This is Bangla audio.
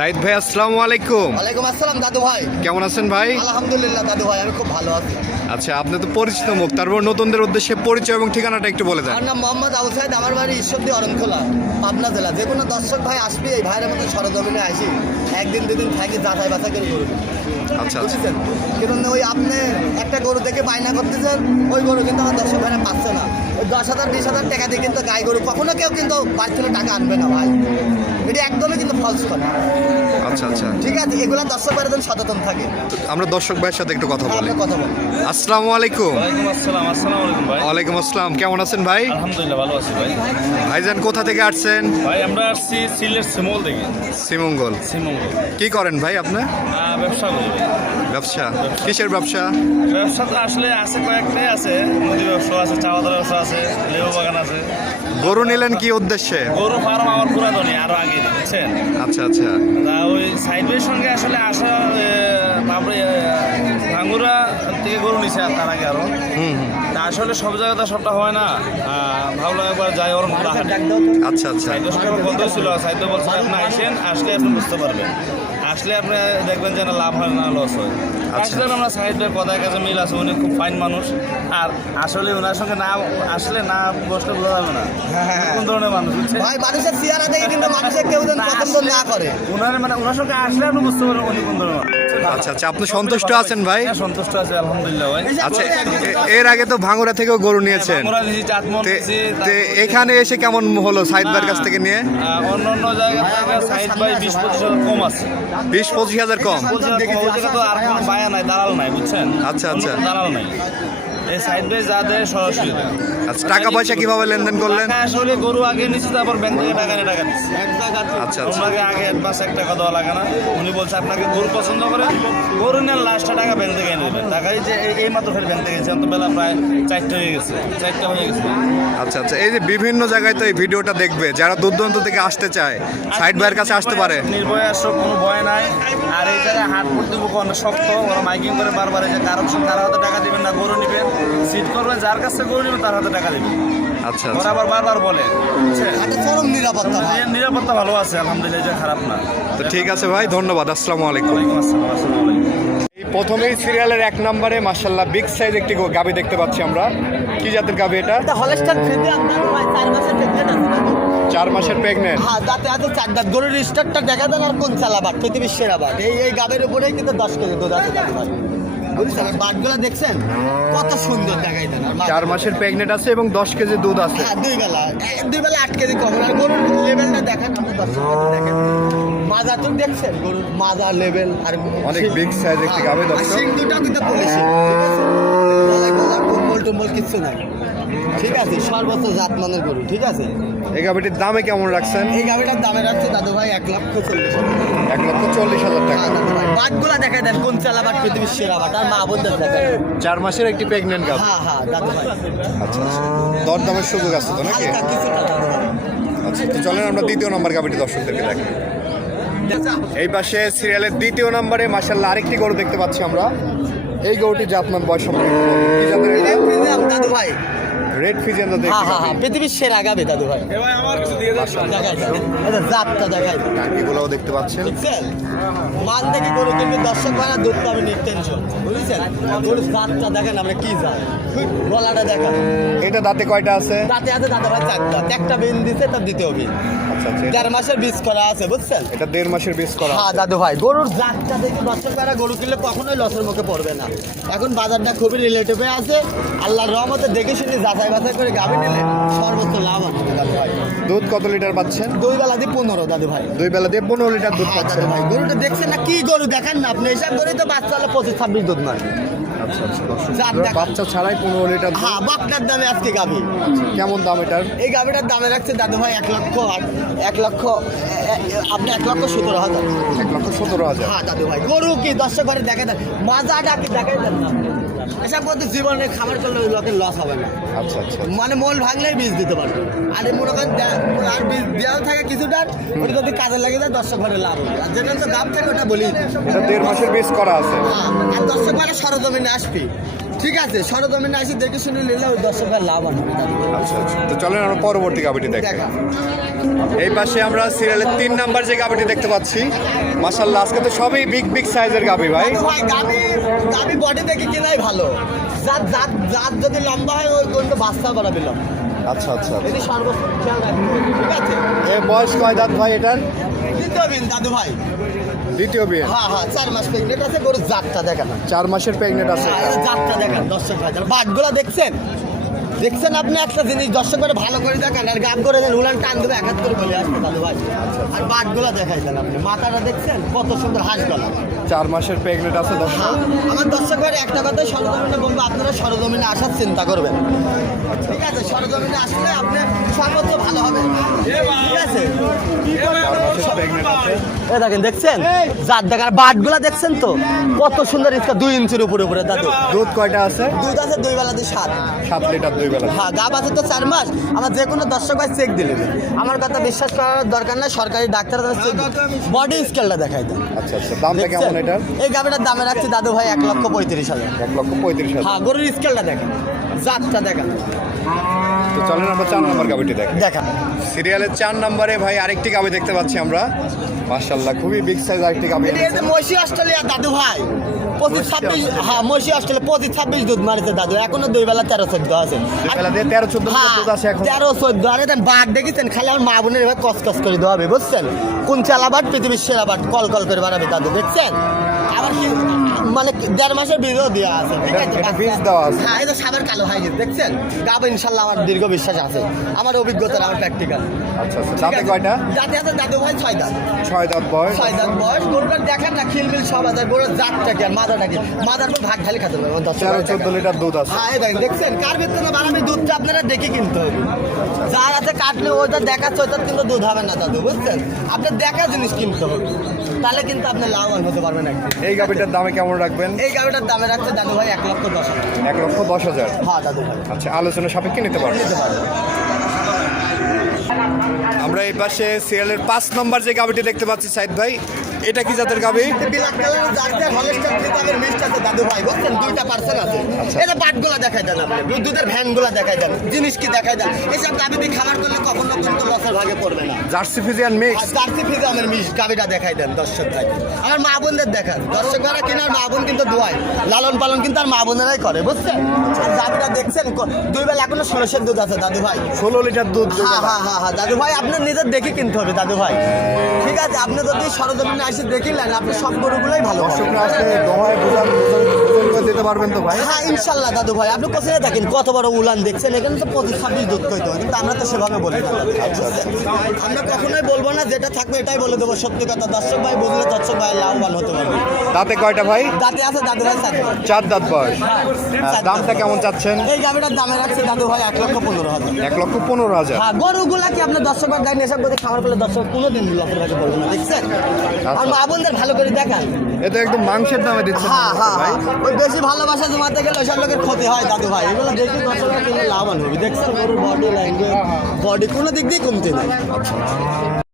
সাইদ ভাই আসসালামু আলাইকুম। ওয়ালাইকুম আসসালাম দাদু ভাই। কেমন আছেন ভাই? আলহামদুলিল্লাহ দাদু ভাই, আমি খুব ভালো আছি। আচ্ছা, আপনি তো পরিচিত মুখ, তারপর নতুনদের উদ্দেশ্যে পরিচয় এবং ঠিকানাটা একটু বলে দেন। আমার নাম মোহাম্মদ আবু সাইদ, আমার বাড়ি ঈশ্বরদী অরণখোলা, পাবনা জেলা। যে কোনো দর্শক ভাই আসবে এই ভাইয়ের মতো সরজমিনে আসি, একদিন দুদিন থাকি, যাচাই বাছাই করে করবেন। আচ্ছা, বুঝছেন? কিন্তু ওই আপনি একটা গরু দেখে বায়না করতেছেন, ওই গরু কিন্তু আমার দর্শক ভাইরা পাচ্ছে না। ওই 10,000 20,000 টাকা দিয়ে কিন্তু গাই গরু কখনো কেউ কিন্তু বাড়ি থেকে টাকা আনবে না ভাই। এটা একদমই কিন্তু ফলস কথা। আচ্ছা আচ্ছা, ঠিক আছে, এগুলা দর্শক ভাইরা যেন সচেতন থাকে। আমরা দর্শক ভাইয়ের সাথে একটু কথা বলি। আপনি কথা বলেন। আসসালামু আলাইকুম। ওয়ালাইকুম আসসালাম। আসসালামু আলাইকুম ভাই। ওয়ালাইকুম আসসালাম, কেমন আছেন ভাই? আলহামদুলিল্লাহ ভালো আছি ভাই। ভাইজান কোথা থেকে আসছেন? ভাই আমরা আসছি সিলেট সিমল থেকে। শ্রীমঙ্গল। শ্রীমঙ্গল কি করেন ভাই আপনি? ব্যবসা করি ভাই। ব্যবসা? কিসের ব্যবসা? ব্যবসা তো আসলে আছে, কয়েকটাই আছে। মুদি ব্যবসা আছে, চা বাগান ব্যবসা আছে, লেবু বাগান আছে। গরু নিলেন কি উদ্দেশ্যে? গরু ফার্ম আমার পুরাতনই, আরো আগে বুঝছেন। আচ্ছা আচ্ছা, তা ওই সাইডওয়ের সঙ্গে আসলে আসা, তারপরে ভাঙ্গুরা থেকে গরু নিছে তার আগে আরো। তা আসলে সব জায়গাতে সবটা হয় না। ভাবলাম একবার যাই ওর আচ্ছা আচ্ছা, সাইডের সঙ্গে আমার কথা ছিল। সাইডে বলছে আপনি আসেন, আসলে আপনি বুঝতে পারবেন। আসলে আপনি দেখবেন যেন লাভ হয় না লস হয়। আসলে আমরা সাইডের কথার কাছে মিল আছে, উনি খুব ফাইন মানুষ। আর আসলে ওনার সঙ্গে না আসলে না বসলে বোঝা যাবে না কোন ধরনের মানুষ, বুঝছেন ভাই মানুষের চেহারা দেখে কিন্তু মানুষের কেউ যেন পছন্দ না করে। ওনার সঙ্গে আসলে আপনি বুঝতে পারবেন উনি কোন ধরনের মানুষ। আচ্ছা আচ্ছা, আপনি সন্তুষ্ট আছেন ভাই? হ্যাঁ, সন্তুষ্ট আছে আলহামদুলিল্লাহ ভাই। আচ্ছা, এর আগে তো ভাঙুরা থেকেও গরু নিয়েছেন, আমরা দিয়েছি চাঁদমোহন দিয়েছি। তে এখানে এসে কেমন হলো সাইদ ভাইয়ের কাছ থেকে নিয়ে? অন্য অন্য জায়গা থেকে সাইড বাই 20-25 কম আছে। 20-25 হাজার কম? ওই জায়গা তো আর কোনো বায়া নাই, দালাল নাই, বুঝছেন। আচ্ছা, আচ্ছা। কোনো দালাল নাই, এই সাইড বাই যা দেয় সরাসরি দেয়। আচ্ছা, টাকা পয়সা কিভাবে লেনদেন করলেন? টাকা আসলে গরু আগে নিচ্ছি, তারপর ব্যাংক থেকে টাকা নিয়ে টাকা দিচ্ছি। আচ্ছা আচ্ছা, ওনাকে আগে অ্যাডভান্স 1 টাকা দেওয়া লাগে না। উনি বলছে আপনাকে গরু পছন্দ করে গরু নেন, লাস্টটা টাকা ব্যাংক থেকে এনে দেবেন। টাকা এই যে এই মাত্র ফের ব্যাংক থেকে গেছে, তো বেলা প্রায় 4টা হয়ে গেছে, 4টা হয়ে গেছে। আচ্ছা আচ্ছা, এই যে বিভিন্ন জায়গায় তো এই ভিডিওটা দেখবে, যারা দূর দূরান্ত থেকে আসতে চায় সাইদ ভাইয়ের কাছে আসতে পারে। নির্ভয় আসো, কোনো ভয় নাই। আর এই জায়গায় হাট কর্তৃপক্ষ অনেক শক্ত, ওরা মাইকিং করে বারবার এই যে কারোর হাতে টাকা দিবেন না, গরু নেবেন, সিট করবেন, যার কাছে গরু নেবেন তার হাতে টাকা দিবেন। আচ্ছা ওরা আচ্ছা, আবার বারবার বলে, বুঝছেন? একটা চরম নিরাপত্তা ভাই। নিরাপত্তা ভালো আছে আলহামদুলিল্লাহ, যে খারাপ না। তো ঠিক আছে ভাই, ধন্যবাদ। আসসালামু আলাইকুম। ওয়ালাইকুম আসসালাম। আসসালামু আলাইকুম। এই প্রথমেই সিরিয়ালের 1 নম্বরে মাশাআল্লাহ বিগ সাইজ একটি গাভী দেখতে পাচ্ছি আমরা। কি জাতের গাভী এটা? এটা হলস্টাইন ফ্রিজিয়ান দাদু ভাই, 4 মাসের প্রেগন্যান্ট আছে দাদু। 4 মাসের প্রেগনেন্ট? হ্যাঁ, দাঁতে আছে 4 দাঁত। গরুর স্টারটা দেখা দেন, আর কোন চালাবাট পৃথিবীর সেরা বাট। এই গাবের উপরেই কিন্তু 10 কেজি দুধ আছে দাদু ভাই। বুঝছেন? আর বাটগুলো দেখছেন কত সুন্দর দেখাই দেন। আর 4 মাসের প্রেগনেন্ট আছে এবং 10 কেজি দুধ আছে। হ্যাঁ, দুই বেলা 8 কেজি কম। আর গরুর লেভেলটা দেখেন আপনি, দর্শক দেখেন মাজা তো দেখছেন, গরুর মাজা লেভেল আর অনেক বিগ সাইজ একটি গাভী দর্শক। সিং দুটাও কিন্তু পলিশি, ঠিক আছে? গলায় কম্বল টম্বল কিচ্ছু নাই, ঠিক আছে? সর্বোচ্চ জাতমানের গরু, ঠিক আছে? এই গাভীটির দামে কেমন রাখছেন? এই গাভিটার দামে রাখছে দাদু ভাই 1,40,000 1,40,000 টাকা। হ্যাঁ দাদু ভাই, বাটগুলা দেখাই দেন কোন চালাবাট পৃথিবীর সেরা বাট। আর মা বোনদের দেখেন। 4 মাসের একটি প্রেগনেন্ট গাভী। হ্যাঁ হ্যাঁ দাদু ভাই, আচ্ছা, দরদামের সুযোগ আছে তো নাকি? হালকা কিছুটা দাদু ভাই। আচ্ছা, তো চলেন আমরা 2য় নম্বর গাভীটি দর্শকদেরকে দেখাই। এই পাশে সিরিয়ালের 2য় নম্বরে মাশাআল্লাহ আরেকটি গরু দেখতে পাচ্ছি আমরা। এই গরুটি জাতমান বয়স সম্পর্কে কি জাতের এটা? দাদু ভাই, রেড ফিজিয়ান জাতের হ্যাঁ একটি হ্যাঁ হ্যাঁ, গাভী। পৃথিবীর সেরা গাবে দাদু ভাই। দেখাই দেন। এটা জাতটা দেখাই দেন। টাঙ্কিগুলোও দেখতে পাচ্ছেন। বুঝছেন? মান থেকে গরু কিনবে দর্শক ভাই না, দুধ পাবে নির্টেনশন, বুঝছেন? গরুর জাতটা দেখেন, আমরা কি জাত, গলাটা দেখেন। এটা দাঁতে কয়টা আছে? দাঁতে আছে দাদু ভাই 4 দাঁত। একটা বিন দিছে, তার দ্বিতীয় বিন। আচ্ছা আচ্ছা, 1.5 মাসের বীজ করা আছে, বুঝছেন? এটা 1.5 মাসের বীজ করা হ্যাঁ আছে। দাদু ভাই, গরুর জাতটা দেখে দর্শক ভাইরা গরু কিনলে কখনোই লসের মুখে পড়বে না। এখন বাজারটা খুবই রিলেটিভে আছে, আল্লাহর রহমতে দেখে শুনে যাচাই বাছাই করে গাভী নিলে সর্বোচ্চ লাভ আছে দাদু ভাই। দুধ কত লিটার পাচ্ছেন? 2 বেলা দিয়ে 15 দাদু ভাই। 2 বেলা দিয়ে 15 লিটার দুধ হ্যাঁ পাচ্ছেন। দাদু ভাই, গরুটা দেখছেন না কি গরু, দেখেন না আপনি, এসব গরুই তো বাচ্চা হলে 25-26 দুধ মারবে। আচ্ছা আচ্ছা, দর্শক, জাত দেখা। বাচ্চা ছাড়াই 15 লিটার দুধ। হ্যাঁ, বাকটার দামে আজকে গাভী। কেমন দাম এটার? এই গাভীটার দামে রাখছে দাদু ভাই 1,17,000। আপনি 1,17,000। 1,17,000। হ্যাঁ দাদু ভাই, গরু কি দর্শক ঘরে দেখে দেন, মাজাটা কি দেখাই দেন না আপনি। এসব করতে জীবনে খাবার করলে ওই লোকের লস হবে না, আচ্ছা আচ্ছা, মানে মোল ভাঙলেই বীজ দিতে পারবে। আর এই মনে করেন আর বীজ দেওয়া থাকে কিছুটার, ওটা যদি কাজে লাগে যায় দর্শক ঘরে লাভ হবে। আর যেটা তো গাব থাকে ওটা বলি। এটা 1.5 মাসের বীজ করা আছে। আর দর্শক ঘরে সরজমিনে আসবি, ঠিক আছে সরজমিনে আসি দেখে শুনে নিলে ওই দর্শকের লাভ হবে আচ্ছা আচ্ছা, তো চলেন আমরা পরবর্তী গাবিটি দেখি। দেখা এই পাশে আমরা সিরিয়ালের 3 নাম্বার যে গাবিটি দেখতে পাচ্ছি, মাশাআল্লাহ আজকে তো সবই বিগ বিগ সাইজের গাবি ভাই। ভাই গাবি বডি দেখে কেনাই ভালো, জাত জাত জাত যদি লম্বা হয় ওই কোনটা বাচ্চা বাড়াবে লম্বা। আচ্ছা আচ্ছা, এটি সর্বোচ্চ খেয়াল রাখতে হবে, ঠিক আছে। এর বয়স কয় দাঁত ভাই এটার? দ্বিতীয় বিন দাদু ভাই, দ্বিতীয় বিয়ে। হ্যাঁ 4 মাস প্রেগনেন্ট আছে, গরুর জাতটা দেখান, 4 মাসের প্রেগনেন্ট আছে। জাতটা দেখান দর্শক ভাই। বাটগুলা দেখছেন দেখছেন আপনি একটা জিনিস দর্শক করে ভালো করে দেখান, আর গাব করে দেন উলান টান দেবে একাত করে বলে আসবে দাদু ভাই। আর বাটগুলা দেখাই দেন আপনি, মাথাটা দেখছেন কত সুন্দর হাঁস গলা, 4 মাসের প্রেগনেন্ট আছে দর্শক। আমার দর্শক ভাই একটা কথাই সরজমিনে বলবো, আপনারা সরজমিনে আসার চিন্তা করবেন, ঠিক আছে। সরজমিনে আসলে আপনি সর্বোচ্চ ভালো হবে, ঠিক আছে। 4 মাসের প্রেগনেন্ট আছে। এই দেখেন দেখছেন জাত দেখার বাটগুলা দেখছেন তো কত সুন্দর, ইসকা 2 ইঞ্চির উপরে উপরে দাদু। দুধ কয়টা আছে? দুধ আছে 2 বেলাতে 7 লিটার 2 বেলা। হ্যাঁ, গাব আছে তো 4 মাস। আমার যে কোনো দর্শক ভাই চেক দিলে আমার কথা বিশ্বাস করার দরকার নাই, সরকারি ডাক্তার বডি স্কেলটা দেখাই দেন। আচ্ছা আচ্ছা, দামটা কেমন এটার? এই গাবিটার দামে রাখছি দাদু ভাই 1,35,000। 1,35,000। হ্যাঁ, গরুর স্কেলটা দেখেন, জাতটা দেখেন, তো চলেন আমরা 4 নম্বর গাবিটি দেখি। দেখেন সিরিয়ালের 4 নম্বরে ভাই আরেকটি গাবি দেখতে পাচ্ছি আমরা, মাশাআল্লাহ খুবই বিগ সাইজ আরেকটি গাবি। এটা মহিষী অস্ট্রেলিয়া দাদু ভাই, 25-26। হ্যাঁ, মহিষী অস্ট্রেলিয়া 25-26 দুধ মারিছে দাদু, এখনো 2 বেলা 13-14 আছে। 2 বেলা দিয়ে 13-14 লিটার দুধ আছে এখন। 13-14 আরে দেন বাট দেখেছেন, খালি আমার মা বোনের এবার কসকস করে দেওয়া হবে, বুঝছেন। কোন চালা বাট পৃথিবীর সেরা বাট, কল কল করে বাড়াবে দাদু, দেখছেন। আবার কি মানে 1.5 মাসের বীজও দেওয়া আছে, ঠিক আছে। এটা বীজ দেওয়া আছে। হ্যাঁ, এটা সাবার কালো হয়ে গেছে, দেখছেন। গাব ইনশাল্লাহ আমার দীর্ঘ বিশ্বাস আছে, আমার অভিজ্ঞতা, আমার প্র্যাকটিক্যাল। আচ্ছা আচ্ছা, দাঁতে কয়টা? দাঁতে আছে দাদু ভাই 6 দাঁত। 6 দাঁত বয়স। 6 দাঁত বয়স। গরুটার দেখেন না খিলমিল সব আছে, গরুর জাতটা কি আর মাদাটা কি, মাদার পর ভাগ খালি খাতে পারবে 13-14 লিটার দুধ আছে। হ্যাঁ, এই দেখছেন কার ভিতরে না বানাবে, দুধটা আপনারা দেখে কিনতে হবে। যার আছে কাটলে ওইটা দেখাচ্ছে, ওইটার কিন্তু দুধ হবে না দাদু, বুঝছেন। আপনার দেখা জিনিস কিনতে হবে, তাহলে কিন্তু আপনি লাভবান হতে পারবেন একদিন। এই গাবিটার দামে কেমন রাখবেন? এই গাড়িটার দামে রাখছে দাদু ভাই 1,10,000। 1,10,000। হ্যাঁ দাদু ভাই, আচ্ছা, আলোচনা সাপেক্ষে নিতে পারবেন। নিতে পারবেন। আমরা এই পাশে সিরিয়ালের 5 নম্বর যে গাবিটি দেখতে পাচ্ছি সাইদ ভাই, এটা কি জাতের গাবি? ব্ল্যাক কালারের জার্সি হলস্টাইন ফ্রিজিয়ানের মিক্সড আছে দাদু ভাই, বুঝছেন। 2টা পার্সেল আছে। এটা বাটগুলা দেখাই দেন আপনি, দুধের ভ্যানগুলা দেখাই দেন, জিনিস কি দেখাই দেন। এইসব গাবি দিয়ে খাবার করলে কখনো কিন্তু লসের ভাগে পড়বে না। Jersey Friesian mix. আর জার্সি ফ্রিজিয়ানের মিক্সড গাবিটা দেখাই দেন দর্শক ভাই, আমার মা বোনদের দেখান। দর্শকরা কিনার মা বোন কিন্তু দোয়ায় লালন পালন কিন্তু আর মা বোনেরাই করে, বুঝছেন। আর গাবিটা দেখছেন 2 বেলা এখনো 16 দুধ আছে দাদু ভাই, 16 লিটার দুধ। হ্যাঁ হ্যাঁ হ্যাঁ হ্যাঁ দাদু ভাই, আপনার নিজের দেখে কিনতে হবে দাদু ভাই, ঠিক আছে। আপনি যদি সরজমিনে এসে দেখিলেন, আপনি সব গরুগুলোই ভালো পাবেন। দর্শকরা আসলে দোহায় বুঝান করে দিতে পারবেন তো ভাই? হ্যাঁ ইনশাল্লাহ দাদু ভাই, আপনি কোথায় দেখেন কত বড় উলান দেখছেন, এখানে তো 25-26 দুধ কইতে হয়, কিন্তু আমরা তো সেভাবে বলি না। আমরা কখনোই বলবো না, যেটা থাকবে এটাই বলে দেবো, সত্যি কথা। দর্শক ভাই বুঝলে দর্শক ভাই লাভবান হতে পারবে। দাঁতে কয়টা ভাই? দাঁতে আছে দাদু ভাই 4 দাঁত। 4 দাঁত বয়স। দামটা কেমন চাচ্ছেন? এই গাবিটার দামে রাখছে দাদু ভাই 1,15,000। 1,15,000। হ্যাঁ, গরুগুলা কি আপনার দর্শক ভাই দেখেন, এসব করে খাবার পেলে দর্শক কোনোদিন লসের ভাগে পড়বে না, দেখছেন। আর মা বোনদের ভালো করে দেখান, এটা একদম মাংসের দামে দিচ্ছে হ্যাঁ হ্যাঁ হ্যাঁ, ওই বেশি ভালোবাসা জমাতে গেলে ওইসব লোকের ক্ষতি হয় দাদু ভাই। এগুলো দেখি দর্শকরা কিনে লাভবান হবে, দেখছেন গরুর বডি ল্যাঙ্গুয়েজ, বডি কোনো দিক দিয়ে কমতে নেই।